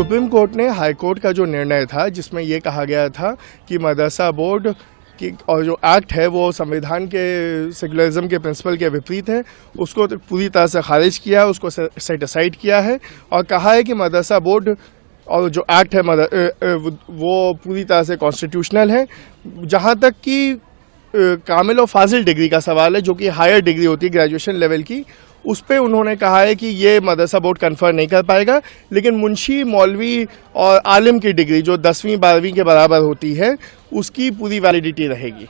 Supreme court ने high court का जो निर्णय था जिसमें ये कहा गया था कि मदरसा बोर्ड की और जो एक्ट है वो संविधान के सेकुलरिज्म के प्रिंसिपल के विपरीत है, उसको पूरी तरह से खारिज किया, उसको सेट असाइड किया है और कहा है कि मदरसा बोर्ड और जो एक्ट है वो पूरी तरह से कॉन्स्टिट्यूशनल है। जहाँ तक कि कामिल और फाजिल डिग्री का सवाल है, जो कि हायर डिग्री होती है ग्रेजुएशन लेवल की, उस पे उन्होंने कहा है कि ये मदरसा बोर्ड कन्फर्म नहीं कर पाएगा, लेकिन मुंशी, मौलवी और आलिम की डिग्री जो 10वीं 12वीं के बराबर होती है उसकी पूरी वैलिडिटी रहेगी।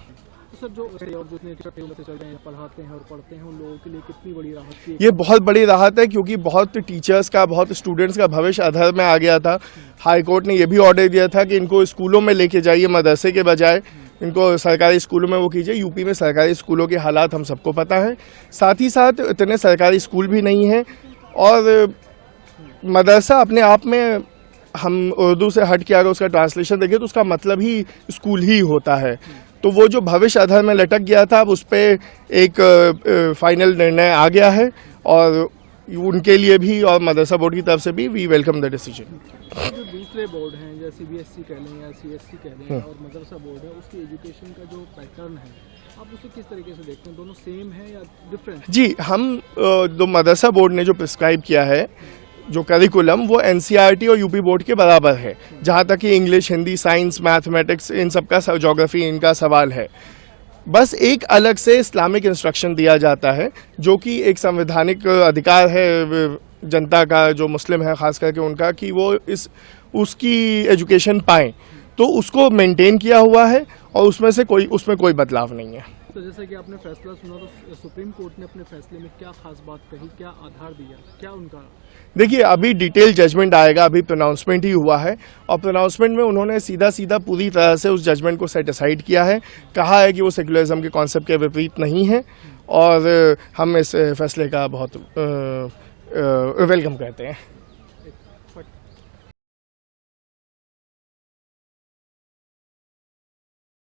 सर, जो चल रहे हैं, पढ़ाते हैं और पढ़ते हैं, उन लोगों के लिए कितनी बड़ी राहत थी? ये बहुत बड़ी राहत है, क्योंकि बहुत टीचर्स का, बहुत स्टूडेंट्स का भविष्य अधर में आ गया था। हाई कोर्ट ने यह भी ऑर्डर दिया था कि इनको स्कूलों में लेके जाइए, मदरसे के बजाय इनको सरकारी स्कूलों में वो कीजिए। यूपी में सरकारी स्कूलों के हालात हम सबको पता है, साथ ही साथ इतने सरकारी स्कूल भी नहीं हैं और मदरसा अपने आप में, हम उर्दू से हट के अगर उसका ट्रांसलेशन देखें तो उसका मतलब ही स्कूल ही होता है। तो वो जो भविष्य अधर में लटक गया था, अब उस पर एक फाइनल निर्णय आ गया है और उनके लिए भी और मदरसा बोर्ड की तरफ से भी वी वेलकम द डिसीजन। जो दूसरे बोर्ड हैं, या सीबीएसई कह लें या सीएससी कह लें, और मदरसा बोर्ड है, उसकी एजुकेशन का जो पैटर्न है, आप उसे किस तरीके से देखते हैं? दोनों सेम है या डिफरेंट? जी, हम जो मदरसा बोर्ड ने जो प्रिस्क्राइब किया है जो करिकुलम, वो एनसीईआरटी और यूपी बोर्ड के बराबर है, जहाँ तक कि इंग्लिश, हिंदी, साइंस, मैथमेटिक्स, इन सब का, ज्योग्राफी, इनका सवाल है। बस एक अलग से इस्लामिक इंस्ट्रक्शन दिया जाता है, जो कि एक संवैधानिक अधिकार है जनता का, जो मुस्लिम है खास करके उनका, कि वो उसकी एजुकेशन पाएँ। तो उसको मेंटेन किया हुआ है और उसमें कोई बदलाव नहीं है। तो जैसे कि आपने फैसला सुना, तो सुप्रीम कोर्ट ने अपने फैसले में क्या खास बात कही, क्या आधार दिया, क्या उनका? देखिए, अभी डिटेल जजमेंट आएगा, अभी प्रोनाउंसमेंट ही हुआ है और प्रोनाउंसमेंट में उन्होंने सीधा पूरी तरह से उस जजमेंट को सेट असाइड किया है, कहा है कि वो सेकुलरिज्म के कॉन्सेप्ट के विपरीत नहीं है और हम इस फैसले का बहुत वेलकम करते हैं।